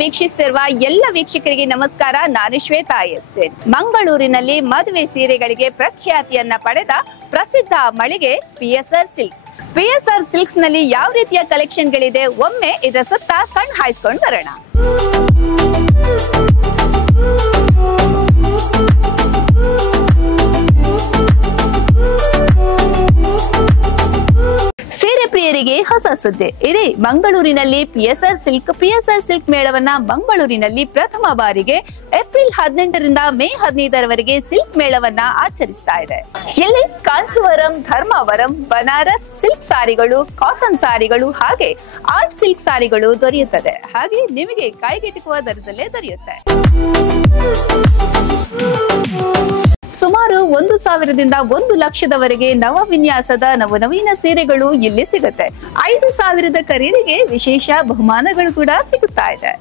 ವೀಕ್ಷಿಸುತ್ತಿರುವ ಎಲ್ಲ ವೀಕ್ಷಕರಿಗೆ ನಮಸ್ಕಾರ. ನಾನು ಶ್ವೇತಾ ಎಸ್.ಎನ್. ಮಂಗಳೂರಿನಲ್ಲಿ ಮದುವೆ ಸೀರೆಗಳಿಗೆ ಪ್ರಖ್ಯಾತಿಯನ್ನ ಪಡೆದ ಪ್ರಸಿದ್ಧ ಮಳಿಗೆ ಪಿಎಸ್ಆರ್ ಸಿಲ್ಕ್ಸ್. ಪಿಎಸ್ಆರ್ ಸಿಲ್ಕ್ಸ್ ನಲ್ಲಿ ಯಾವ ರೀತಿಯ ಕಲೆಕ್ಷನ್ ಗಳಿದೆ, ಒಮ್ಮೆ ಇದರ ಸುತ್ತ ಕಣ್ಣು ಹಾಯಿಸ್ಕೊಂಡು ಬರೋಣ. ಸೀರೆ ಪ್ರಿಯರಿಗೆ ಹೊಸ ಸುದ್ದಿ ಇದೆ. ಮಂಗಳೂರಿನಲ್ಲಿ ಪಿಎಸ್ಆರ್ ಸಿಲ್ಕ್ ಮೇಳವನ್ನ ಮಂಗಳೂರಿನಲ್ಲಿ ಪ್ರಥಮ ಬಾರಿಗೆ ಏಪ್ರಿಲ್ 18ರಿಂದ ಮೇ 15ರವರೆಗೆ ಸಿಲ್ಕ್ ಮೇಳವನ್ನ ಆಚರಿಸ್ತಾ ಇದೆ. ಇಲ್ಲಿ ಕಾಂಚೀವರಂ, ಧರ್ಮಾವರಂ, ಬನಾರಸ್ ಸಿಲ್ಕ್ ಸಾರಿಗಳು, ಕಾಟನ್ ಸಾರಿಗಳು ಹಾಗೆ ಆರ್ಟ್ ಸಿಲ್ಕ್ ಸಾರಿಗಳು ದೊರೆಯುತ್ತದೆ. ಹಾಗೆ ನಿಮಗೆ ಕೈಗೆಟುಕುವ ದರದಲ್ಲೇ ದೊರೆಯುತ್ತೆ. ಸುಮಾರು 1,000ದಿಂದ 1,00,000ದವರೆಗೆ ನವ ವಿನ್ಯಾಸದ ನವನವೀನ ಸೀರೆಗಳು ಇಲ್ಲಿ ಸಿಗುತ್ತೆ. 5,000ದ ಖರೀದಿಗೆ ವಿಶೇಷ ಬಹುಮಾನಗಳು ಕೂಡ ಸಿಗುತ್ತಾ ಇದೆ.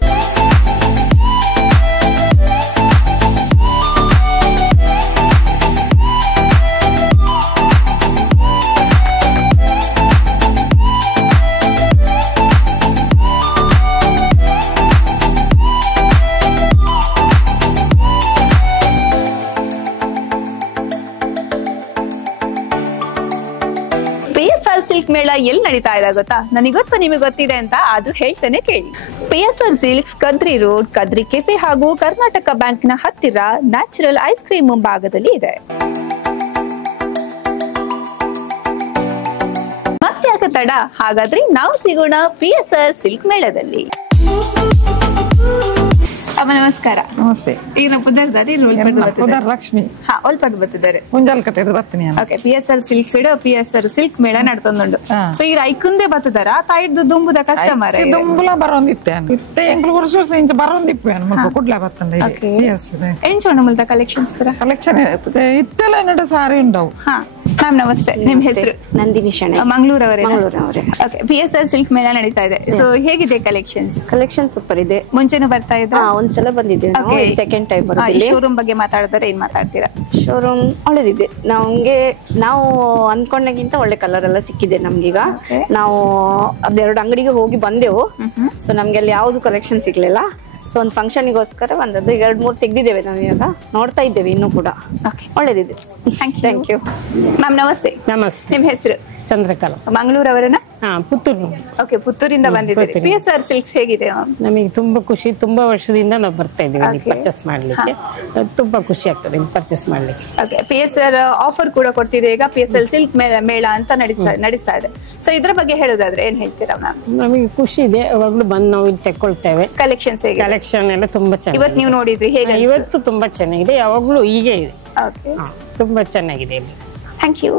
ಪಿಎಸ್ಆರ್ ಸಿಲ್ಕ್ ಮೇಳ ಎಲ್ಲಿ ನಡೀತಾ ಇದೆ ಗೊತ್ತಾ? ನನಗೆ ಗೊತ್ತು, ನಿಮಗೆ ಗೊತ್ತಿದೆ ಅಂತ, ಆದ್ರೂ ಹೇಳ್ತೇನೆ ಕೇಳಿ. PSR silks Kadri road, Kadri cafe ಹಾಗೂ ಕರ್ನಾಟಕ ಬ್ಯಾಂಕ್ ನ ಹತ್ತಿರ ನ್ಯಾಚುರಲ್ ಐಸ್ ಕ್ರೀಮ್ ಮುಂಭಾಗದಲ್ಲಿ ಇದೆ. ಮತ್ತ್ಯಾಕೆ ತಡ? ಹಾಗಾದ್ರೆ ನಾವು ಸಿಗೋಣ ಪಿಎಸ್ಆರ್ ಸಿಲ್ಕ್ ಮೇಳದಲ್ಲಿ. ಅಮ್ಮ ನಮಸ್ಕಾರ. ನಮಸ್ತೆ. ಈಗ ನಾವು ಪುದರ್ದಾರಿ ಲಕ್ಷ್ಮಿ ಒಲ್ಪಟ್ಟು ಬರ್ತಿದ್ದಾರೆ. ಮುಂಜಾಲ್ ಕಟ್ಟಿದ್ದು ಬರ್ತೀನಿ. ಓಕೆ, ಪಿಎಸ್ಆರ್ ಸಿಲ್ಕ್ ಸಿಡ ಪಿಎಸ್ಆರ್ ಸಿಲ್ಕ್ ಮೇಳ ನಡ್ತೊಂದುಂಡು. ಸೊ ಈ ಐಕುಂದೆ ಬತ್ತದಾರ ತಾಯಿಡ್ದು ದುಂಬುದ ಕಸ್ಟಮರ್ ದುಂಬುಲ ಬರೋಂದಿತ್ತೆ ಇತ್ತೆ ಎಂಕ್ಲು ವರ್ಷ ವರ್ಷ ಇಂಚ ಬರೋಂದಿಪ್ಪೆ ಮುಲ್ಪ ಕುಡ್ಲ ಬತ್ತಂದ ಇದೆ. ಯೆಸ್ ಇದೆ. ಎಂಚೋಣ ಮುಲ್ತ ಕಲೆಕ್ಷನ್ಸ್ ಪುರ ಕಲೆಕ್ಷನ್ ಇತ್ತೆಲ್ಲ ನಡು ಸಾರಿ ಉಂಡವು. ಹಾ ಮ್ಯಾಮ್ ನಮಸ್ತೆ. ನಿಮ್ ಹೆಸರು? ನಂದಿನಿ ಶೆಣೈ, ಮಂಗಳೂರವರೇ? ಮಂಗಳೂರವರೇ. ಓಕೆ, ಪಿಎಸ್ಆರ್ ಸಿಲ್ಕ್ ಮೇಳ ನಡೀತಾ ಇದೆ. ಸೊ ಹೇಗಿದೆ ಕಲೆಕ್ಷನ್ಸ್? ಕಲೆಕ್ಷನ್ ಸೂಪರ್ ಇದೆ. ಮುಂಚೆನೂ ಬರ್ತಾ ಇದ್ದ? ಒಂದ್ಸಲ ಬಂದಿದ್ದೆ, ಸೆಕೆಂಡ್ ಟೈಮ್ ಬರುತ್ತೆ. ಶೋರೂಮ್ ಬಗ್ಗೆ ಮಾತಾಡಿದ್ರೆ ಏನ್ ಮಾತಾಡ್ತೀರಾ? ಶೋರೂಮ್ ಒಳ್ಳೇದಿದೆ. ನಾವು ಅನ್ಕೊಂಡಕ್ಕಿಂತ ಒಳ್ಳೆ ಕಲರ್ ಎಲ್ಲ ಸಿಕ್ಕಿದೆ ನಮ್ಗೀಗ. ನಾವು ಅದೆರಡು ಅಂಗಡಿಗೆ ಹೋಗಿ ಬಂದೆವು. ಸೊ ನಮ್ಗೆ ಅಲ್ಲಿ ಯಾವ್ದು ಕಲೆಕ್ಷನ್ ಸಿಗ್ಲಿಲ್ಲ. ಸೊ ಒಂದು ಫಂಕ್ಷನ್ಗೋಸ್ಕರ ಒಂದದ್ದು 2-3 ತೆಗ್ದಿದ್ದೇವೆ ನಾವು. ಇವಾಗ ನೋಡ್ತಾ ಇದ್ದೇವೆ ಇನ್ನೂ ಕೂಡ. ಒಳ್ಳೇದಿದೆ. Thank you ma'am. ನಮಸ್ತೆ. ನಮಸ್ತೆ. ನಿಮ್ ಹೆಸರು? ಚಂದ್ರಕಲಾ. ಮಂಗಳೂರವರೇನಾ? ಪುತ್ತೂರು. ಓಕೆ, ಪುತ್ತೂರಿಂದ ಬಂದಿದ್ದೀರಿ. ಪಿಎಸ್ಆರ್ ಸಿಲ್ಕ್ಸ್ ಹೇಗಿದೆ? ನಮಗೆ ತುಂಬಾ ಖುಷಿ. ತುಂಬಾ ವರ್ಷದಿಂದ ನಾವು ಬರ್ತಾ ಇದ್ದೀವಿ ಪರ್ಚೇಸ್ ಮಾಡ್ಲಿಕ್ಕೆ. ತುಂಬಾ ಖುಷಿ ಆಗ್ತದೆ ಪರ್ಚೇಸ್ ಮಾಡ್ಲಿಕ್ಕೆ. ಓಕೆ, ಪಿಎಸ್ಆರ್ ಆಫರ್ ಕೂಡ ಕೊಡ್ತಿದೆ ಈಗ. ಪಿಎಸ್ಆರ್ ಸಿಲ್ಕ್ ಮೇಳ ಅಂತ ನಡೆಸ್ತಾ ಇದೆ. ಸೊ ಇದ್ರ ಬಗ್ಗೆ ಹೇಳೋದಾದ್ರೆ ಏನ್ ಹೇಳ್ತೀರಾ ಮ್ಯಾಮ್? ನಮಗೆ ಖುಷಿ ಇದೆ. ಯಾವಾಗ್ಲೂ ಬಂದು ನಾವು ಇಲ್ಲಿ ತೆಕ್ಕೊಳ್ತೇವೆ. ಕಲೆಕ್ಷನ್ಸ್ ಹೇಗೆ? ಕಲೆಕ್ಷನ್ ಎಲ್ಲ ತುಂಬಾ ಚೆನ್ನಾಗಿ. ಇವತ್ತು ನೀವು ನೋಡಿದ್ರಿ, ಹೇಗೆ? ಇವತ್ತು ತುಂಬಾ ಚೆನ್ನಾಗಿದೆ. ಯಾವಾಗ್ಲೂ ಹೀಗೆ ಇದೆ. ಓಕೆ, ತುಂಬಾ ಚೆನ್ನಾಗಿದೆ ಇಲ್ಲಿ. Thank you.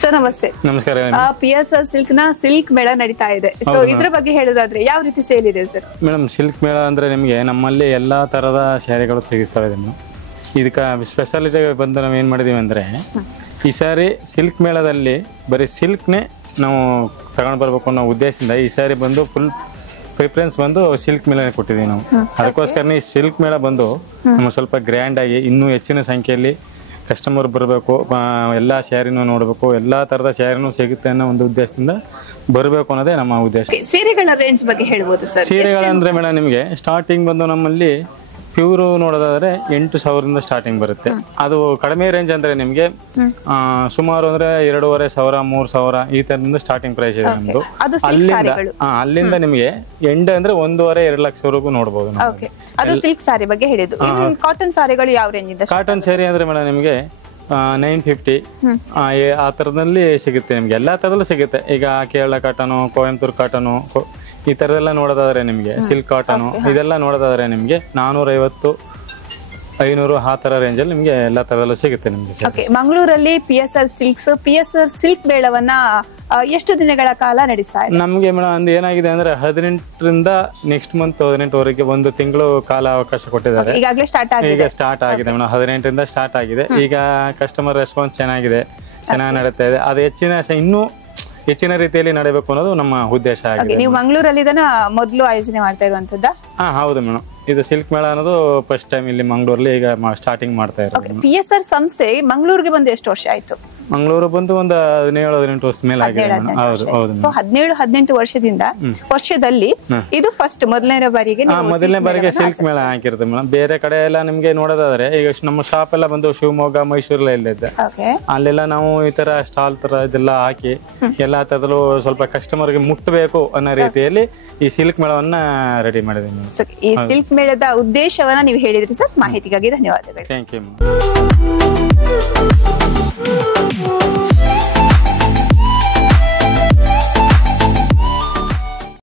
ಸರ್ ನಮಸ್ತೆ. ನಮಸ್ಕಾರ. ಪಿಎಸ್ಆರ್ ಸಿಲ್ಕ್ ಮೇಳ ನಡೀತಾ ಇದೆ. ಸೊ ಇದ್ರ ಬಗ್ಗೆ ಹೇಳೋದಾದ್ರೆ ಯಾವ ರೀತಿ ಸೇಲ್ ಇದೆ ಸರ್? ಮೇಡಮ್, ಸಿಲ್ಕ್ ಮೇಳ ಅಂದ್ರೆ ನಿಮಗೆ ನಮ್ಮಲ್ಲಿ ಎಲ್ಲಾ ತರದ ಸ್ಯಾರಿಗಳು ಸಿಗಿಸ್ತವೆ. ಇದಕ್ಕೆ ಸ್ಪೆಷಾಲಿಟಿ ಬಂದು ನಾವು ಏನ್ ಮಾಡಿದೀವಿ ಅಂದ್ರೆ, ಈ ಸಾರಿ ಸಿಲ್ಕ್ ಮೇಳದಲ್ಲಿ ಬರೀ ಸಿಲ್ಕ್ನೇ ನಾವು ತಗೊಂಡು ಬರ್ಬೇಕು ಅನ್ನೋ ಉದ್ದೇಶದಿಂದ ಈ ಸಾರಿ ಬಂದು ಫುಲ್ ಪ್ರಿಫರೆನ್ಸ್ ಬಂದು ಸಿಲ್ಕ್ ಮೇಳ ಕೊಟ್ಟಿದ್ದೀವಿ ನಾವು. ಅದಕ್ಕೋಸ್ಕರ ಈ ಸಿಲ್ಕ್ ಮೇಳ ಬಂದು ನಮ್ಗೆ ಸ್ವಲ್ಪ ಗ್ರ್ಯಾಂಡ್ ಆಗಿ ಇನ್ನೂ ಹೆಚ್ಚಿನ ಸಂಖ್ಯೆಯಲ್ಲಿ ಕಸ್ಟಮರ್ ಬರಬೇಕು, ಎಲ್ಲ ಸ್ಯಾರಿನೂ ನೋಡಬೇಕು, ಎಲ್ಲಾ ತರದ ಸ್ಯಾರಿನೂ ಸಿಗುತ್ತೆ ಅನ್ನೋ ಒಂದು ಉದ್ದೇಶದಿಂದ ಬರಬೇಕು ಅನ್ನೋದೇ ನಮ್ಮ ಉದ್ದೇಶ. ಸೀರೆಗಳ ರೇಂಜ್ ಬಗ್ಗೆ ಹೇಳ್ಬೋದು ಸರ್? ಸೀರೆಗಳಂದ್ರೆ ಮೇಡಮ್, ನಿಮಗೆ ಸ್ಟಾರ್ಟಿಂಗ್ ಬಂದು ನಮ್ಮಲ್ಲಿ ಪ್ಯೂರ್ ನೋಡೋದಾದ್ರೆ 8,000ರಿಂದ ಸ್ಟಾರ್ಟಿಂಗ್ ಬರುತ್ತೆ. ಅದು ಕಡಿಮೆ ರೇಂಜ್ ಅಂದ್ರೆ ನಿಮ್ಗೆ ಸುಮಾರು ಅಂದ್ರೆ 2,500, 3,000 ಈ ತರದಿಂದ ಸ್ಟಾರ್ಟಿಂಗ್ ಪ್ರೈಸ್ ಇದೆ ನಮ್ದು. ಅಲ್ಲಿಂದ ನಿಮಗೆ ಎಂಡ್ ಅಂದ್ರೆ 1,5-2 ಲಕ್ಷವರೆಗೂ ನೋಡಬಹುದು. ಅದು ಸಿಲ್ಕ್ ಸಾರಿ ಬಗ್ಗೆ ಹೇಳಿದ್ದು. ಕಾಟನ್ ಸಾರಿಗಳು ಯಾವ ರೇಂಜ್ ಇದೆ? ಕಾಟನ್ ಸ್ಯಾರಿ ಅಂದ್ರೆ ಮೇಡಮ್ ನಿಮಗೆ 950 ಆ ತರದಲ್ಲಿ ಸಿಗುತ್ತೆ. ನಿಮ್ಗೆ ಎಲ್ಲಾ ತರದಲ್ಲೂ ಸಿಗುತ್ತೆ. ಈಗ ಕೇರಳ ಕಾಟನು, ಕೊಯಂಬತ್ತೂರ್ ಕಾಟನು, ಈ ತರದೆಲ್ಲ ನೋಡೋದಾದ್ರೆ ನಿಮ್ಗೆ ಸಿಲ್ಕ್ ಕಾಟನು ಇದೆಲ್ಲ ನೋಡೋದಾದ್ರೆ ನಿಮ್ಗೆ 450, 500 ಆ ತರ ರೇಂಜ್ ಅಲ್ಲಿ ನಿಮ್ಗೆ ಎಲ್ಲಾ ತರದಲ್ಲೂ ಸಿಗುತ್ತೆ ನಿಮ್ಗೆ. ಮಂಗಳೂರಲ್ಲಿ ಪಿಎಸ್ಆರ್ ಸಿಲ್ಕ್ ಮೇಳವನ್ನ ಎಷ್ಟು ದಿನಗಳ ಕಾಲ ನಡೆಸ್ತಾ ಇದೆ? ನಮ್ಗೆ ಮೇಡಮ್ ಏನಾಗಿದೆ ಅಂದ್ರೆ 18ರಿಂದ ನೆಕ್ಸ್ಟ್ ಮಂತ್ 18ವರೆಗೆ ಒಂದು ತಿಂಗಳು ಕಾಲ ಅವಕಾಶ ಕೊಟ್ಟಿದ್ದಾರೆ. ಈಗ ಸ್ಟಾರ್ಟ್ ಆಗಿದೆ ಮೇಡಮ್. 18ರಿಂದ ಸ್ಟಾರ್ಟ್ ಆಗಿದೆ. ಈಗ ಕಸ್ಟಮರ್ ರೆಸ್ಪಾನ್ಸ್ ಚೆನ್ನಾಗಿ ನಡೀತಾ ಇದೆ. ಅದು ಇನ್ನೂ ಹೆಚ್ಚಿನ ರೀತಿಯಲ್ಲಿ ನಡೆಯಬೇಕು ಅನ್ನೋದು ನಮ್ಮ ಉದ್ದೇಶ ಆಗಿದೆ. ನೀವು ಮಂಗಳೂರಲ್ಲಿ ಇದನ್ನ ಮೊದಲು ಆಯೋಜನೆ ಮಾಡ್ತಾ ಇರುವಂತದ್ದಾ? ಹೌದು ಮೇಡಮ್. ಇದು ಸಿಲ್ಕ್ ಮೇಳ ಅನ್ನೋದು ಫಸ್ಟ್ ಟೈಮ್ ಇಲ್ಲಿ ಮಂಗಳೂರಲ್ಲಿ ಈಗ ಸ್ಟಾರ್ಟಿಂಗ್ ಮಾಡ್ತಾ ಇರೋದು. PSR ಸಂಸ್ಥೆ ಮಂಗಳೂರಿಗೆ ಬಂದು ಎಷ್ಟು ವರ್ಷ ಆಯ್ತು? ಮಂಗಳೂರು ಬಂದು ಒಂದು 17-18 ವರ್ಷ ಮೇಲೆ ಆಗಿದೆ. ಹೌದು ಹೌದು. ಸೊ 17-18 ವರ್ಷದಲ್ಲಿ ಇದು ಫಸ್ಟ್ ಮೊದಲನೇ ಬಾರಿಗೆ ಸಿಲ್ಕ್ ಮೇಳ ಹಾಕಿರುತ್ತೆ ಮೇಡಮ್. ಬೇರೆ ಕಡೆ ಎಲ್ಲ ನಿಮ್ಗೆ ನೋಡೋದಾದ್ರೆ ಈಗ ನಮ್ಮ ಶಾಪ್ ಎಲ್ಲ ಬಂದು ಶಿವಮೊಗ್ಗ ಮೈಸೂರಲ್ಲ ಇಲ್ಲಿದ್ದೆ, ಅಲ್ಲೆಲ್ಲ ನಾವು ಈ ತರ ಸ್ಟಾಲ್ ತರ ಇದೆಲ್ಲ ಹಾಕಿ ಎಲ್ಲಾ ತರದಲ್ಲೂ ಸ್ವಲ್ಪ ಕಸ್ಟಮರ್ಗೆ ಮುಟ್ಟಬೇಕು ಅನ್ನೋ ರೀತಿಯಲ್ಲಿ ಈ ಸಿಲ್ಕ್ ಮೇಳವನ್ನ ರೆಡಿ ಮಾಡಿದ್ದೀವಿ. ಈ ಸಿಲ್ಕ್ ಮೇಳದ ಉದ್ದೇಶವನ್ನ ನೀವು ಹೇಳಿದ್ರಿ ಸರ್. ಮಾಹಿತಿಗಾಗಿ ಧನ್ಯವಾದಗಳು. Thank you.